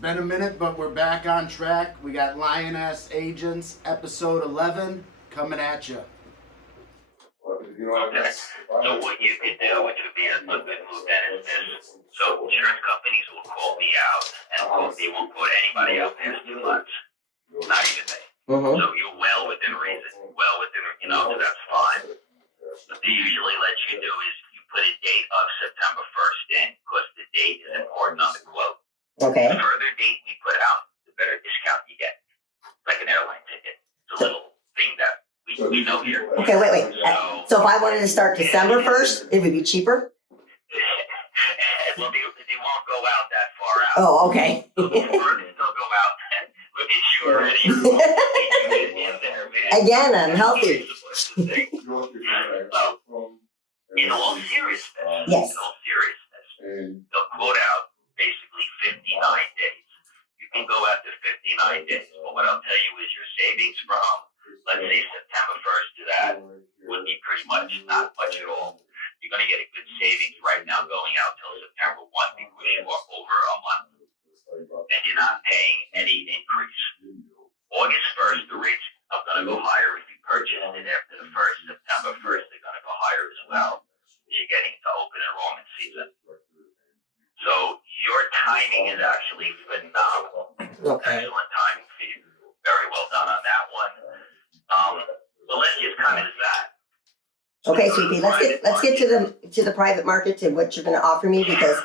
been a minute, but we're back on track. We got Lioness Agents, episode 11, coming at you. Okay. So what you could do, which would be a good move then, is this. So insurance companies will quote me out, and they won't quote anybody out past 2 months. Not even they. So you're well within reason. So that's fine. What they usually let you do is you put a date of September 1st in, because the date is important on the quote. Okay. The further date we put out, the better discount you get. Like an airline ticket. It's a little thing that we know here. Okay, wait. So if I wanted to start December 1st, it would be cheaper? Well, they won't go out that far out. Oh, okay. So the furthest they'll go out, look at you already. Again, I'm healthy. So, in all seriousness, Yes. they'll quote out basically 59 days. You can go out to 59 days, but what I'll tell you is your savings from, let's say, September 1st to that would be pretty much not much at all. You're going to get a good savings right now going out till September 1 because you are over a month and you're not paying any increase. August 1st, the rates are going to go higher if you purchase it after the 1st. September 1st, they're going to go higher as well. You're getting to open enrollment season. So your timing is actually phenomenal. Okay. Excellent timing for you. Very well done on that one. But let's just come into that. Okay, sweetie, let's get to the private market, to what you're gonna offer me, because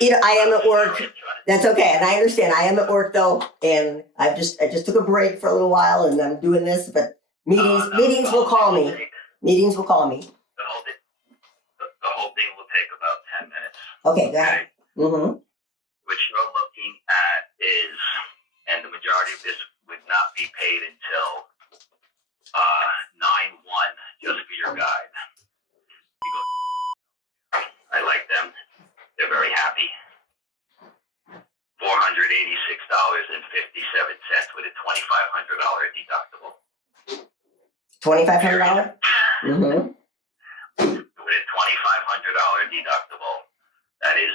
I am at work. That's okay, and I understand. I am at work though, and I just took a break for a little while, and I'm doing this. But meetings will call me. Meetings will call me. The whole thing will take about 10 minutes. Okay, got it. What you're looking at is, and the majority of this would not be paid until 9/1, just for your guide. You go, I like them. They're very happy. $486.57 with a $2,500 deductible. $2,500. With a $2,500 deductible, that is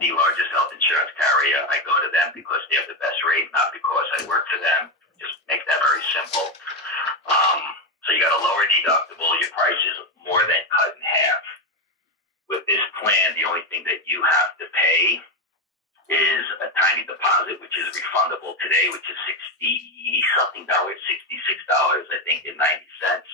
the largest health insurance carrier. I go to them because they have the best rate, not because I work for them. Just make that very simple. So you got a lower deductible. Your price is more than cut in half. With this plan, the only thing that you have to pay is a tiny deposit, which is refundable today, which is $60-something, $66, I think, and 90 cents.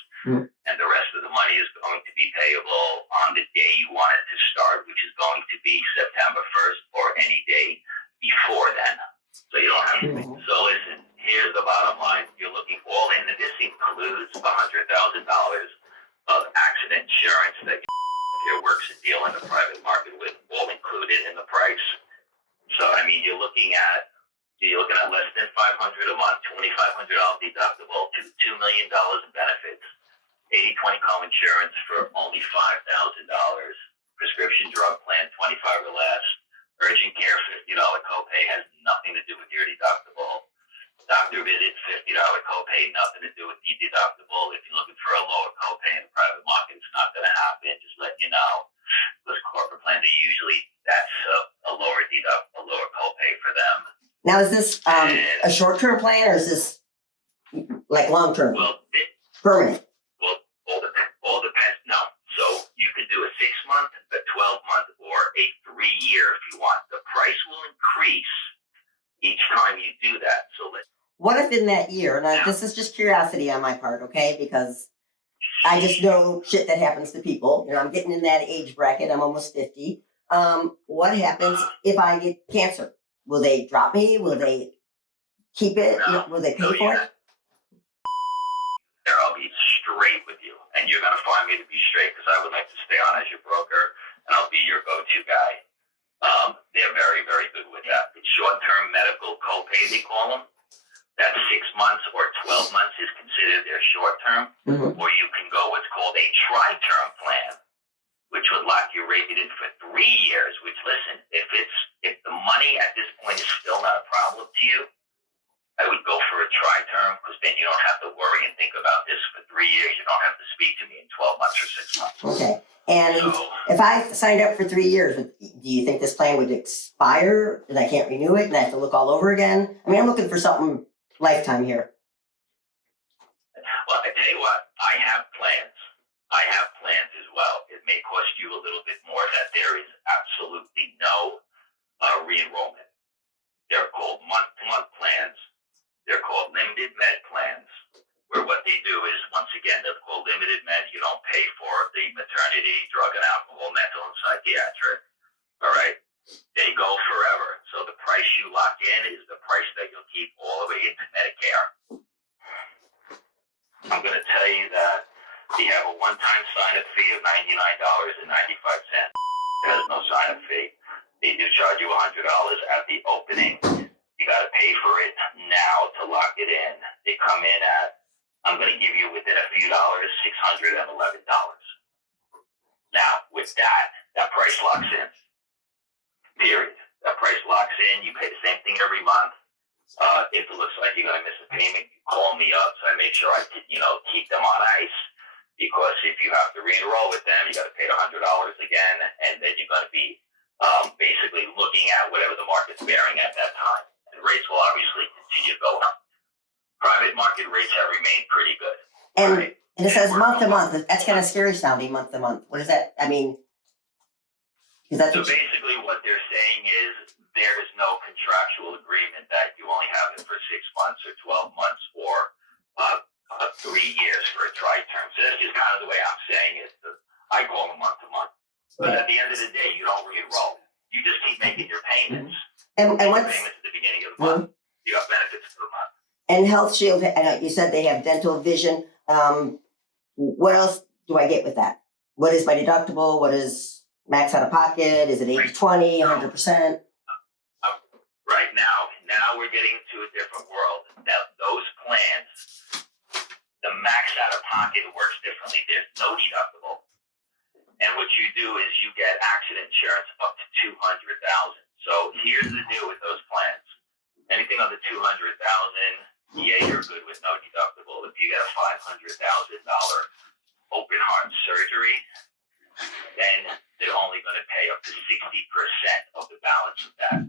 And the rest of the money is going to be payable on the day you want it to start, which is going to be September 1st or any day before then. So you don't have to. So listen, here's the bottom line. You're looking all in, and this includes $100,000 of accident insurance that your works a deal in the private market with, all included in the price. So I mean, you're looking at less than $500 a month, $2,500 deductible, $2 million in benefits, 80/20 co-insurance for only $5,000, prescription drug plan 25 or less, urgent care $50 copay, has nothing to do with your deductible. Doctor visit $50 copay, nothing to do with the deductible. If you're looking for a lower copay in the private market, it's not going to happen. Just letting you know. Those corporate plans are usually a lower copay for them. Now, is this a short-term plan, or is this like long-term? Well, permanent? Well, all depends. No, so you could do a 6-month, a 12-month, or a 3-year if you want. The price will increase each time you do that. So what if in that year, and this is just curiosity on my part, okay, because I just know shit that happens to people. I'm getting in that age bracket. I'm almost 50. What happens if I get cancer? Will they drop me? Will they keep it? Will they pay for it? I'll be straight with you, and you're going to find me to be straight because I would like to stay on as your broker, and I'll be your go-to guy. They're very, very good with that. It's short-term medical copay, they call them. That 6 months or 12 months is considered their short-term, or you can go what's called a tri-term plan, which would lock your rate in for 3 years. Which, listen, if the money at this point is still not a problem to you, I would go for a tri-term, because then you don't have to worry and think about this for 3 years. You don't have to speak to me in 12 months or 6 months. Okay. And if I signed up for 3 years, do do you think this plan would expire and I can't renew it and I have to look all over again? I mean, I'm looking for something lifetime here. Well, I tell you what, I have plans. I have plans as well. It may cost you a little bit more. That there is absolutely no re-enrollment. They're called month-to-month plans. They're called limited med plans, where what they do is, once again, they're called limited med. You don't pay for the maternity, drug and alcohol, mental and psychiatric. All right? They go forever. So the price you lock in is the price that you'll keep all the way into Medicare. I'm going to tell you that you have a one-time sign-up fee of $99.95. There's no sign-up fee. They do charge you $100 at the opening. You got to pay for it now to lock it in. They come in at, I'm going to give you within a few dollars, $611. Now, with that price locks in. Period. That price locks in. You pay the same thing every month. If it looks like you're going to miss a payment, you call me up so I make sure I keep them on ice. Because if you have to re-enroll with them, you got to pay the $100 again, and then you're going to be basically looking at whatever the market's bearing at that time. And rates will obviously continue to go up. Private market rates have remained pretty good. And, right? and it says month to month. That's kind of scary sounding, month to month. What is that? I mean, is that so basically what they're saying is there is no contractual agreement that you only have it for 6 months or 12 months or 3 years for a tri-term. So that's just kind of the way I'm saying it. I call them month to month. But at the end of the day, you don't re-enroll. You just keep making your payments. and what's payments at the beginning of the month. You got benefits for the month. and Health Shield? I know you said they have dental, vision. What else do I get with that? What is my deductible? What is max out of pocket? Is it 80/20, 100%? Right now we're getting into a different world. Now, those plans, the max out of pocket works differently. There's no deductible. And what you do is you get accident insurance up to $200,000. So here's the deal with those plans. Anything under $200,000, yeah, you're good with no deductible. If you get a $500,000 open heart surgery, then they're only going to pay up to 60% of the balance of that.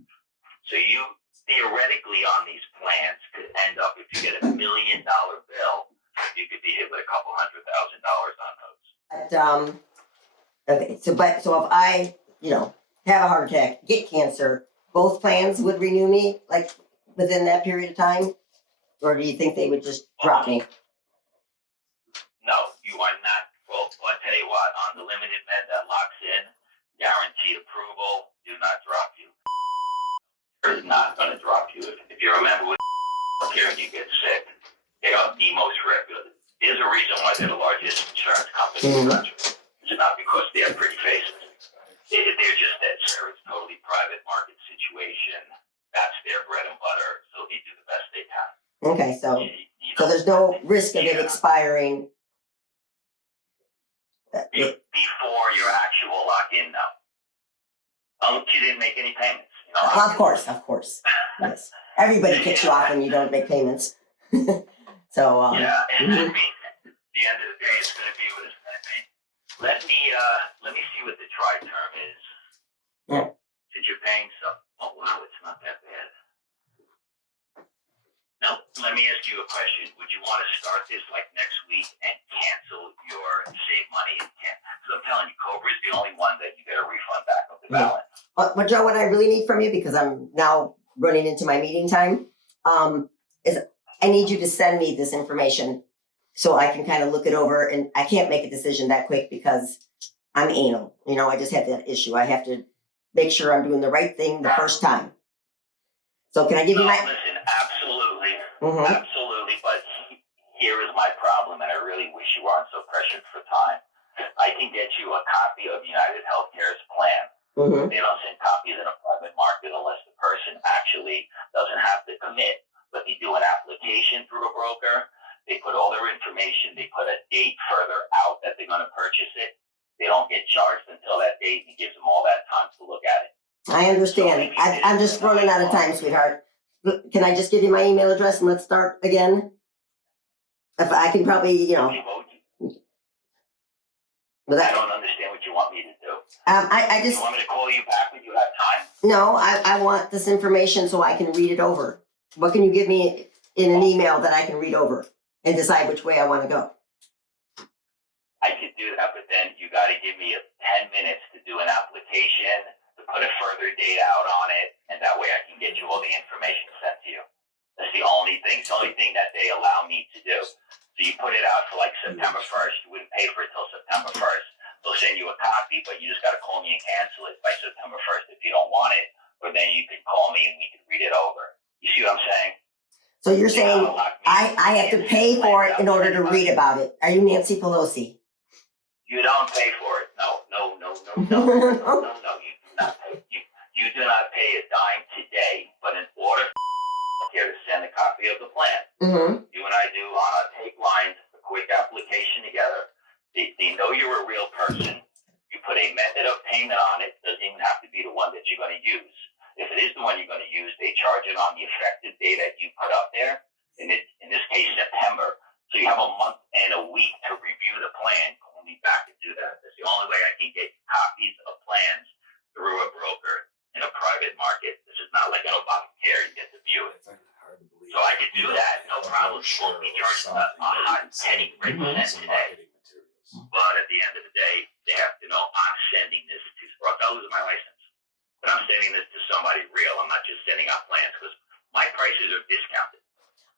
So you theoretically on these plans could end up, if you get $1 million bill, you could be hit with a couple $100,000 on those. Okay, so if I, have a heart attack, get cancer, both plans would renew me like within that period of time, or do you think they would just drop me? No, you are not. Well, I'll tell you what. On the limited med that locks in, guaranteed approval, do not drop you. Is not going to drop you. If you're a member with here and you get sick, they are the most regular. There's a reason why they're the largest insurance company in the country. It's not because they have pretty faces. They're just dead, sir. It's totally private market situation. That's their bread and butter. So they do the best they can. Okay, so there's no risk of it expiring. Before your actual lock-in, no. Unless you didn't make any payments. Of course. Yes. Everybody kicks you off when you don't make payments. So, yeah, and I mean, at the end of the day, it's going to be what it's going to be. Let me see what the tri-term is. Yeah. Since you're paying some, oh wow, it's not that bad. Now, let me ask you a question. Would you want to start this like next week and cancel your save money? Because I'm telling you, Cobra is the only one that you get a refund back of the balance. But Joe, what I really need from you, because I'm now running into my meeting time, is I need you to send me this information so I can kind of look it over. And I can't make a decision that quick because I'm anal. I just have that issue. I have to make sure I'm doing the right thing the first time. So can I give you my... Listen, absolutely. Absolutely. But here is my problem, and I really wish you weren't so pressured for time. I can get you a copy of United Healthcare's plan. They don't send copies in a private market unless the person actually doesn't have to commit. But they do an application through a broker. They put all their information. They put a date further out that they're going to purchase it. They don't get charged until that date. It gives them all that time to look at it. I understand. I'm just running out of time, sweetheart. Can I just give you my email address and let's start again? If I can probably, I don't understand what you want me to do. I You just, want me to call you back when you have time? no, I want this information so I can read it over. What can you give me in an email that I can read over and decide which way I want to go? I could do that, but then you got to give me 10 minutes to do an application, to put a further date out on it, and that way I can get you all the information sent to you. That's the only thing. It's the only thing that they allow me to do. So you put it out for like September 1st. You wouldn't pay for it till September 1st. They'll send you a copy, but you just got to call me and cancel it by September 1st if you don't want it. Or then you can call me and we can read it over. You see what I'm saying? So you're saying I have to pay for it in order to read about it. Are you Nancy Pelosi? You don't pay for it. No. You do not pay. You do not pay a dime today, but in order here to send a copy of the plan, you and I do on a take lines, a quick application together. They know you're a real person. You put a method of payment on it. Doesn't even have to be the one that you're going to use. If it is the one you're going to use, they charge it on the effective date that you put up there. In this case, September. So you have a month and a week to review the plan. Call me back and do that. That's the only way I can get copies of plans through a broker in a private market. This is not like an Obamacare. You get to view it. So I can do that, no problem. You won't be charged a hot penny right today. But at the end of the day, they have to know I'm sending this to, or I'll lose my license. But I'm sending this to somebody real. I'm not just sending out plans because my prices are discounted.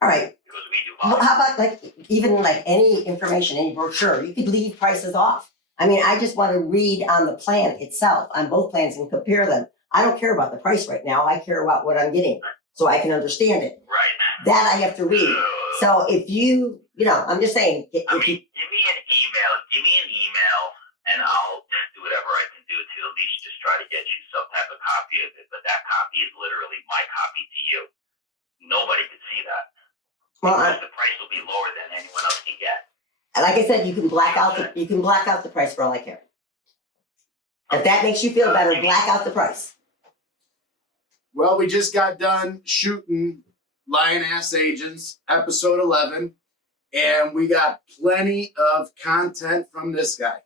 All right. Because we do Well, how about even any information, any brochure? You could leave prices off. I mean, I just want to read on the plan itself, on both plans, and compare them. I don't care about the price right now. I care about what I'm getting so I can understand it. Right. That I have to read. So if you I'm just saying. Give me an email, and I'll do whatever I can do to at least just try to get you some type of copy of it. But that copy is literally my copy to you. Nobody could see that. Well, because the price will be lower than anyone else can get. Like I said, you can black out the price for all I care. If that makes you feel better, black out the price. Well, we just got done shooting Lioness Agents, episode 11, and we got plenty of content from this guy.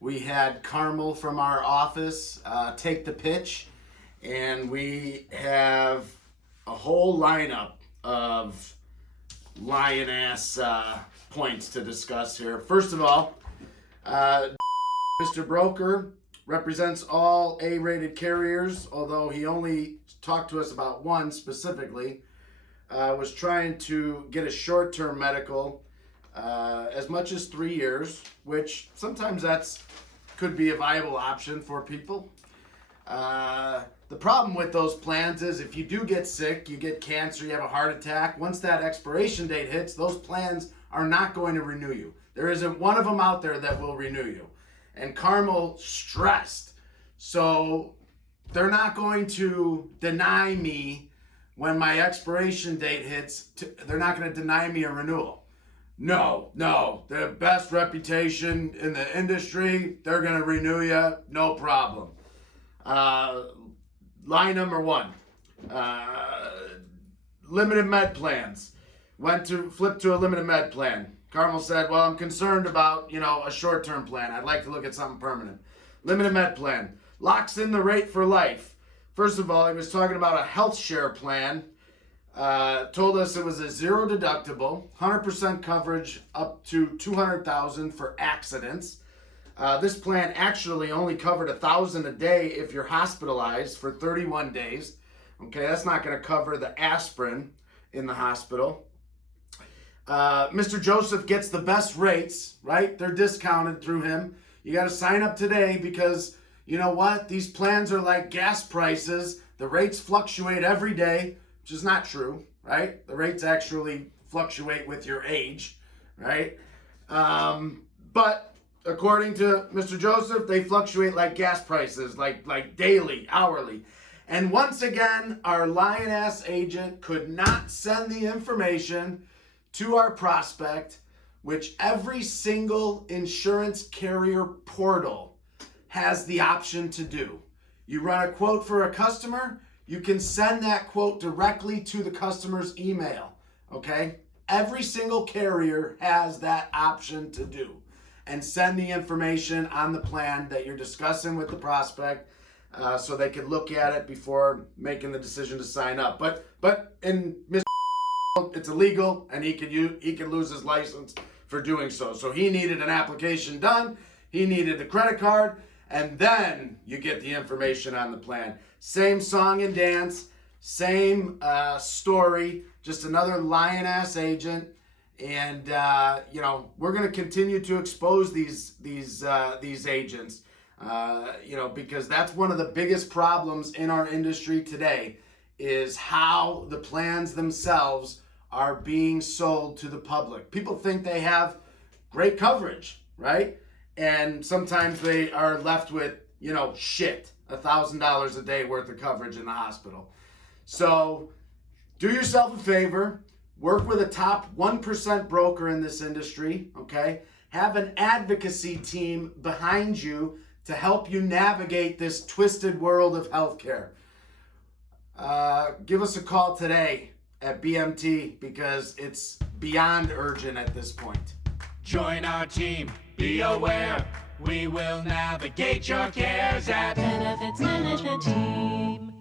We had Carmel from our office take the pitch, and we have a whole lineup of Lioness points to discuss here. First of all, Mr. Broker represents all A-rated carriers, although he only talked to us about one specifically. Was trying to get a short-term medical as much as 3 years, which sometimes could be a viable option for people. The problem with those plans is if you do get sick, you get cancer, you have a heart attack, once that expiration date hits, those plans are not going to renew you. There isn't one of them out there that will renew you. And Carmel stressed. So they're not going to deny me when my expiration date hits. They're not going to deny me a renewal. No, the best reputation in the industry, they're going to renew you, no problem. Line number one, limited med plans. Flip to a limited med plan. Carmel said, well, I'm concerned about, a short-term plan. I'd like to look at something permanent. Limited med plan. Locks in the rate for life. First of all, he was talking about a health share plan. Told us it was a zero deductible, 100% coverage up to $200,000 for accidents. This plan actually only covered $1,000 a day if you're hospitalized for 31 days. Okay, that's not going to cover the aspirin in the hospital. Mr. Joseph gets the best rates, right? They're discounted through him. You got to sign up today because you know what? These plans are like gas prices. The rates fluctuate every day, which is not true, right? The rates actually fluctuate with your age, right? But according to Mr. Joseph, they fluctuate like gas prices, like daily, hourly. And once again, our Lioness agent could not send the information to our prospect, which every single insurance carrier portal has the option to do. You run a quote for a customer, you can send that quote directly to the customer's email, okay? Every single carrier has that option to do. and send the information on the plan that you're discussing with the prospect, so they could look at it before making the decision to sign up. But in Mr. it's illegal, and he could lose his license for doing so. So he needed an application done. He needed the credit card, and then you get the information on the plan. Same song and dance, same story, just another lying-ass agent. And we're going to continue to expose these agents, because that's one of the biggest problems in our industry today, is how the plans themselves are being sold to the public. People think they have great coverage, right? And sometimes they are left with, shit, $1,000 a day worth of coverage in the hospital. So do yourself a favor, work with a top 1% broker in this industry, okay? Have an advocacy team behind you to help you navigate this twisted world of healthcare. Give us a call today at BMT, because it's beyond urgent at this point. Join our team, be aware, we will navigate your cares at Benefits Management Team.